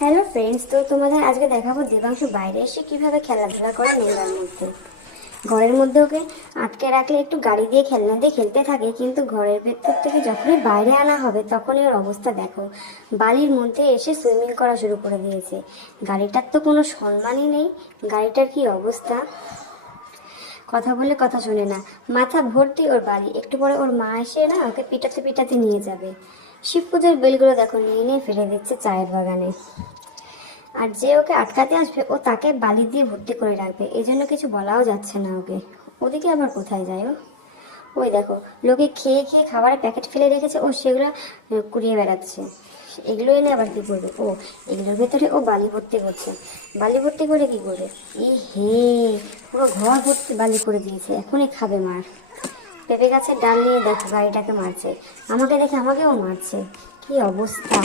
Hello friends, তো তোমাদের আজকে দেখাবো দেবাংশু বাইরে এসে কিভাবে খেলাধুলা করে মেলার মধ্যে। ঘরের মধ্যে ওকে আটকে রাখলে একটু গাড়ি দিয়ে খেলনা দিয়ে খেলতে থাকে, কিন্তু ঘরের ভেতর থেকে যখনই বাইরে আনা হবে তখনই ওর অবস্থা দেখো। বালির মধ্যে এসে সুইমিং করা শুরু করে দিয়েছে। গাড়িটার তো কোনো সম্মানই নেই। গাড়িটার কি অবস্থা! কথা বলে কথা শোনে না, মাথা ভর্তি ওর বালি। একটু পরে ওর মা এসে না ওকে পিটাতে পিটাতে নিয়ে যাবে। শিব পুজোর বেলগুলো দেখো নিয়ে নিয়ে ফেলে দিচ্ছে চায়ের বাগানে। আর যে ওকে আটকাতে আসবে ও তাকে বালি দিয়ে ভর্তি করে রাখবে, এই জন্য কিছু বলাও যাচ্ছে না ওকে। ওদিকে আবার কোথায় যায় ও? ওই দেখো, লোকে খেয়ে খেয়ে খাবারের প্যাকেট ফেলে রেখেছে, ও সেগুলো কুড়িয়ে বেড়াচ্ছে। এগুলো এনে আবার কি করবে ও? এগুলোর ভেতরে ও বালি ভর্তি করছে। বালি ভর্তি করে কি করবে? ই হে, পুরো ঘর ভর্তি বালি করে দিয়েছে, এখনই খাবে মার। পেঁপে গাছের ডাল নিয়ে দেখো গাড়িটাকে মারছে, আমাকে দেখে আমাকেও মারছে। কি অবস্থা!